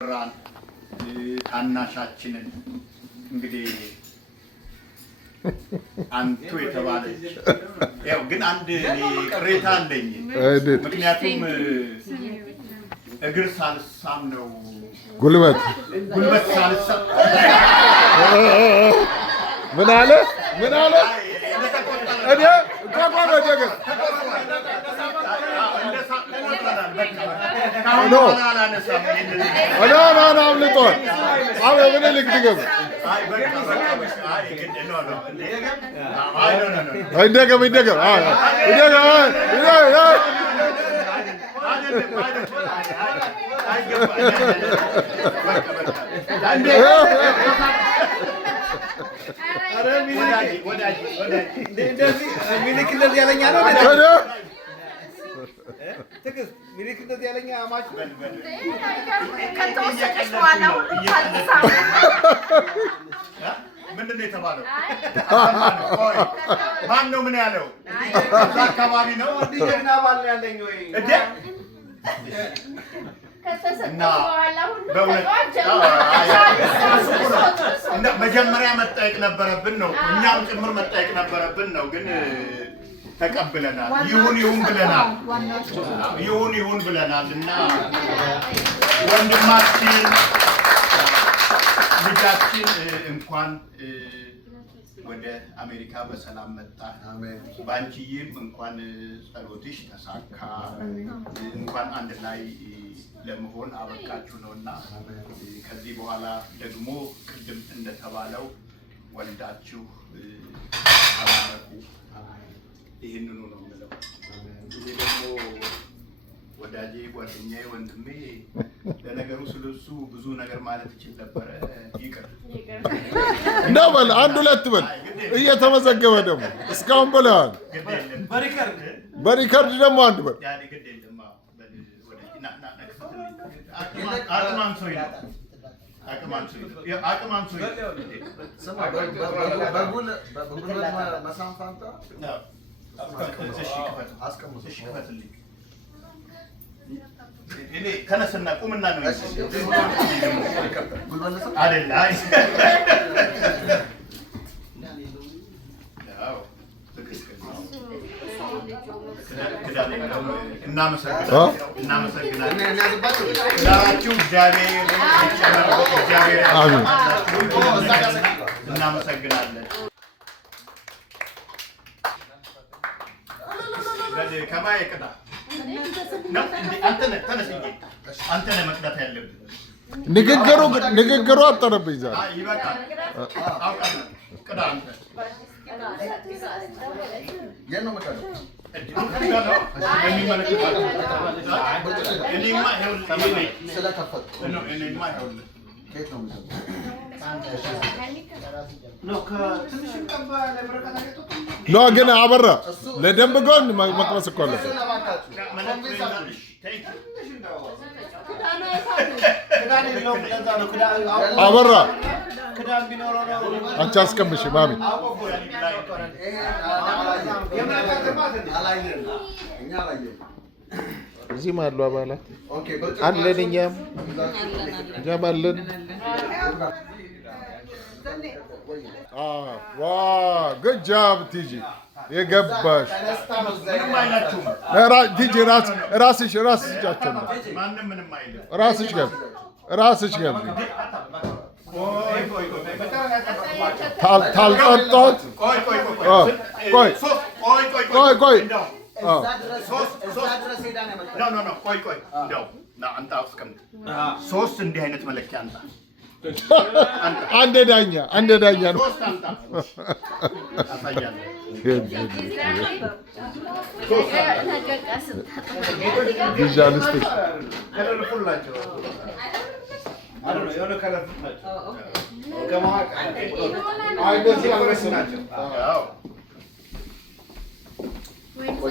ራን ታናሻችንን እንግዲህ አንቱ የተባለች ያው ግን አንድ ቅሬታ አለኝ። ምክንያቱም እግር ሳልሳም ነው ጉልበት ሳልሳም ምን አለ እኔ ተቆረጠ ግን No, አምልጧል። አሁን ምን ልግድገም እንደገም ትግስት ሚሊክ እንደዚህ ያለኛ አማች ከተወሰነች በኋላ ሁሉ ታልሳ ምንድነው የተባለው? ማን ነው ምን ያለው? አካባቢ ነው ዲጀግና ባል ያለኝ ወይ እዴ ከተሰጠ በኋላ ሁሉ እና መጀመሪያ መጠየቅ ነበረብን ነው እኛም ጭምር መጠየቅ ነበረብን ነው ግን ተቀብለናል። ይሁን ብለናል እና ወንድማችን ልጃችን እንኳን ወደ አሜሪካ በሰላም መጣ። ባንቺዬም እንኳን ጸሎትሽ ተሳካ። እንኳን አንድ ላይ ለመሆን አበቃችሁ ነውና ከዚህ በኋላ ደግሞ ቅድም እንደተባለው ወልዳችሁ አባረኩ። ይሄንኑ ነው የምለው። እዚህ ደግሞ ወዳጄ ጓደኛዬ ወንድሜ ለነገሩ ስለሱ ብዙ ነገር ማለት ይችል ነበረ። ይቅር ነው በል አንድ ሁለት በል እየተመዘገበ ደግሞ እስካሁን ብለዋል። በሪከርድ ደግሞ አንድ በል ተነስና ቁምና ነው አይደል? አይ እናመሰግናለን። ላችሁ እግዚአብሔር እናመሰግናለን። ከማየ ቅዳ አንተ ነህ መቅዳት ያለብህ። ንግግሩ አጠረብኝ ዛሬ። ይበቃል። ቅዳ አንተ ኖ ግን አበራ ለደንብ ጎን መቅመስ እኮ አለበት። አበራ አንቺ አስቀምሽ ማሚ እዚህም አሉ አባላት አለን። እኛም አለን። ጉድ ጃብ ቲጂ የገባሽ ቲጂ ራስሽ ገብ ታልጠጣት ቆይ ሶስት እንዲህ አይነት መለኪያ አንተ አንድ ዳኛ ነው።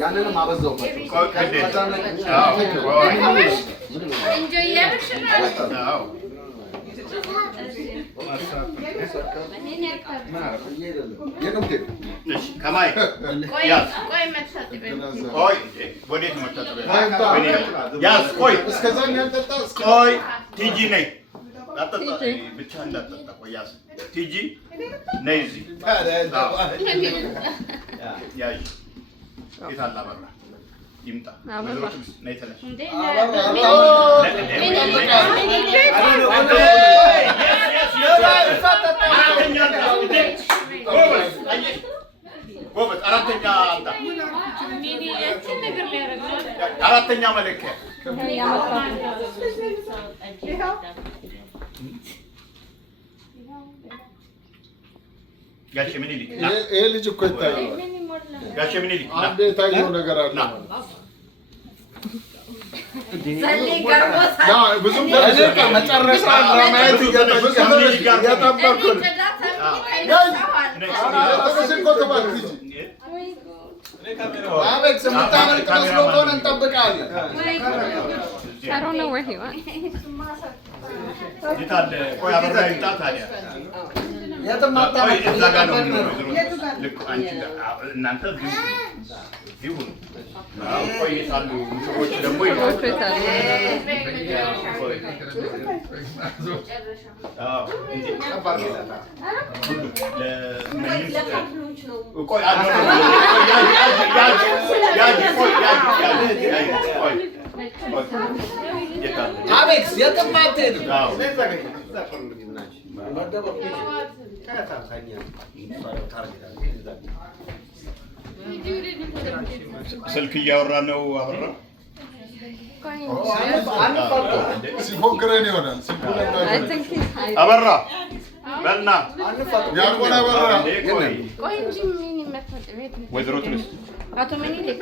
ያንንም አበዛውበት ከማይ ቆይ ወዴት ያዝ ቆይ ቆይ ቲጂ ነይ ብቻ እንዳትጠጣ ቆይ ያዝ ቲጂ ነይ እዚህ ያዥ የት አለ አበራ ይምጣ ነይ ተነሽ አራተኛ መለኪያ ጋሼ ምን ይልኝ ይሄ ልጅ እኮ ይታያል ጋሼ ምን ይልኝ አንዴ የታየው ነገር አለ ብዙም መጨረሻ ለማየት እየጠበቅኩ አቤት ስምታመልጥ መስሎ ከሆነ እንጠብቃለን። I don't know where he went. ቆይ አበራ ይምጣ ታዲያ የትም አታመልጥ እዛ ጋር ነው ልክ አንቺ እናንተ እዚሁ ነው ቆይ ሳሉ ሰዎች ደግሞ አቤክስ የትም አትሄድም። ስልክ እያወራ ነው አበራ ሲፎክረን ይሆናል I think he's hiding. አበራ በልና ያቆና አበራ ቆይ እንጂ ምን ይመጣል? ወይዘሮ ትንሽ አቶ ምን ይልክ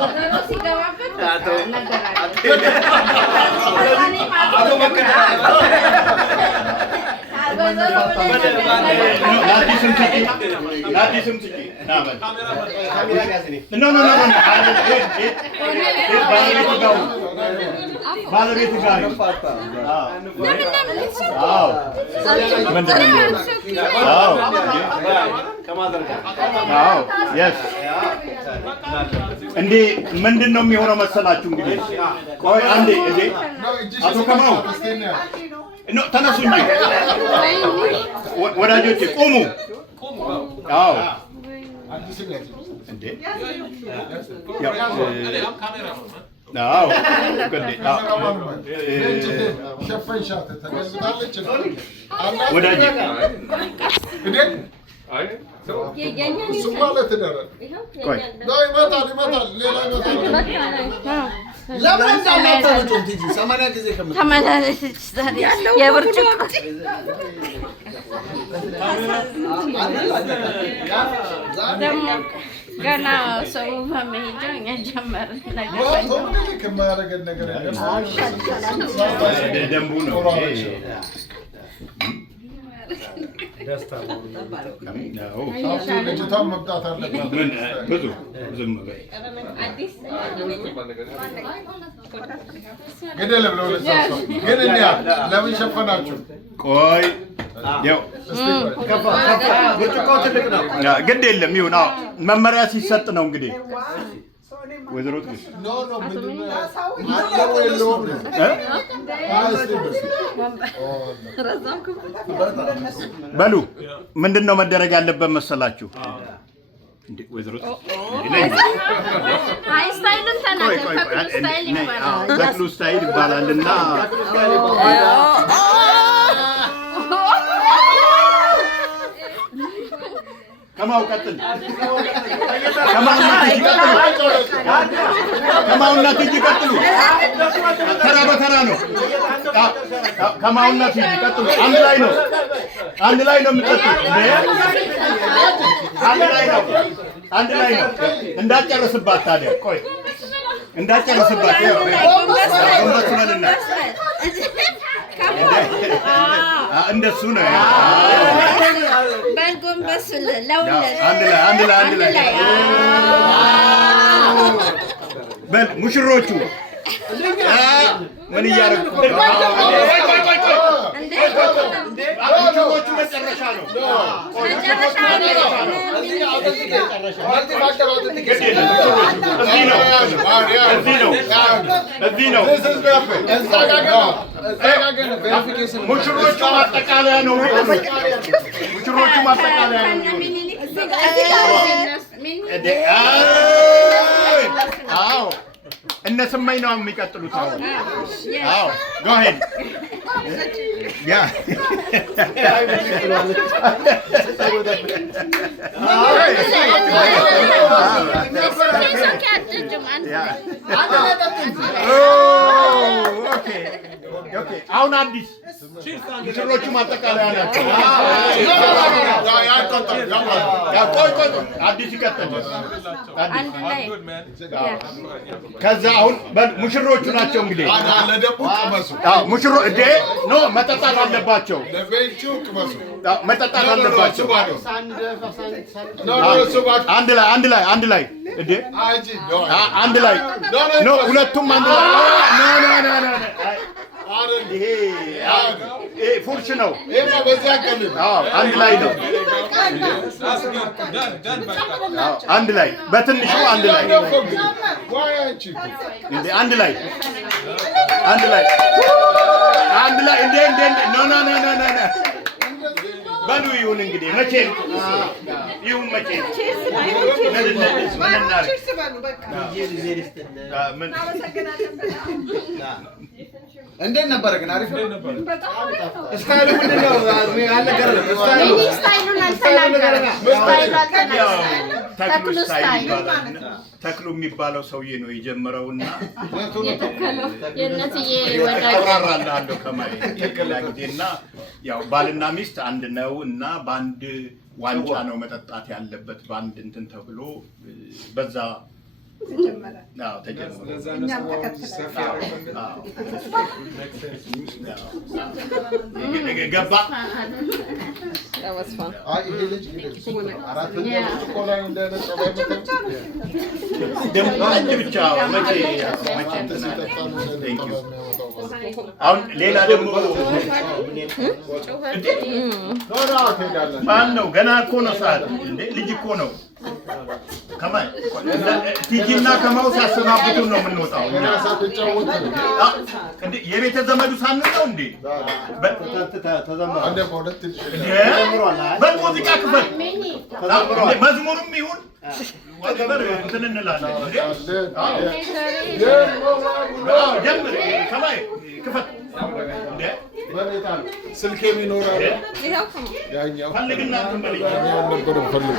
ወደሮ ሲገባበት ባለቤት ጋር እንዴ ምንድን ነው የሚሆነው መሰላችሁ? እንግዲህ ቆይ አንዴ እንዴ አቶ ከማው ተነሱ እንጂ ወዳጆቼ ቁሙ። አዎ እንዴ አዎ ሸፈንሻት ተገልብጣለች ወዳጄ እሱ ማለት ደረግ ይመጣል ሌላ ይመጣል ለምን እንዳላተረጩም ቲጂ 80 ጊዜ ተመላለሰች ዛሬ የብርጭቆ ደግሞ ገና ሰው በመሄጃው እኛ ጀመርን ከማያደርገን ነገር ደንቡ ነው ልጅቷን መምጣት አለባት። ብዙ ዝም በይ ገደለ ብለው ግን እንያ ለምን ሸፈናችሁ? ቆይ ያው ብርጭቆው ትልቅ ነው። ግድ የለም ይሁን። አዎ መመሪያ ሲሰጥ ነው እንግዲህ ወይዘሮ ትንሽ በሉ ምንድን ነው መደረግ ያለበት መሰላችሁ? ወይዘሮ አይ ስታይሉን ተናገር። ተክሉ ስታይል ይባላልና ከማው ቀጥል ከማውና ትጂ ቀጥሉ። ተራ በተራ ነው። ከማውና ትጂ ቀጥሉ። አንድ ላይ ነው የምትጠጡት። አንድ ላይ ነው እንዳጨርስባት ታዲያ ቆይ እንዳጨርስባት ጎንበስ በልና እንደሱ ነው። በጎንበስ ለሁለት አንድ ላይ በል ሙሽሮቹ ምን እያደረጉ ቆይ ሙሽሮቹ መጨረሻ ነው እዚህ ነው ሙሽሮቹ ማጠቃለያ ነው ሙሽሮቹ ማጠቃለያ ነው አዎ እነ ስመኝ ነው የሚቀጥሉት አሁን አዎ go ahead yeah okay አሁን አዲስ ሙሽሮቹ ማጠቃለያ ናቸው ቆይ አዲስ ይቀጥል ከዛ አሁን ሙሽሮቹ ናቸው እንግዲህ ሙሽሮ እዴ ኖ መጠጣት አለባቸው መጠጣት አለባቸው አንድ ላይ እዴ አንድ ላይ ኖ ሁለቱም አንድ ላይ ኖ ይሄ ፉርሽ ነው አንድ ላይ ነው አንድ ላይ በትንሹ አንድ ላይ አንድ ላይ እንዴ ኖ በሉ ይሁን እንግዲህ መቼ ይሁን መቼ እንዴት ነበረ ግን አሪፍ ነበር ስታይሉ ምንድን ነው አልነገረንም ስታይሉን አልተናገረንም ተክሉ የሚባለው ሰውዬ ነው የጀመረውና የእነትዬ ወዳጅ አወራራለሁ ከማይና ያው ባልና ሚስት አንድ ነው እና በአንድ ዋንጫ ነው መጠጣት ያለበት በአንድ እንትን ተብሎ በዛ ገባ ብቻ አሁን ሌላ ደግሞ ማን ነው ገና እኮ ነው ሰዓት እንዴ ልጅ እኮ ነው ከማይ ቲጂና ከማው ሲያሰናብቱ ነው የምንወጣው እንዴ የቤተ ዘመዱ ሳንነው እንዴ በሙዚቃ ክፈል መዝሙርም ይሁን ወገበር እንትን እንላለን እንዴ ጀምር ከማይ ክፈት እንዴ ስልክ የሚኖረው ያኛው ፈልግና ትንበል ነበር ፈልጉ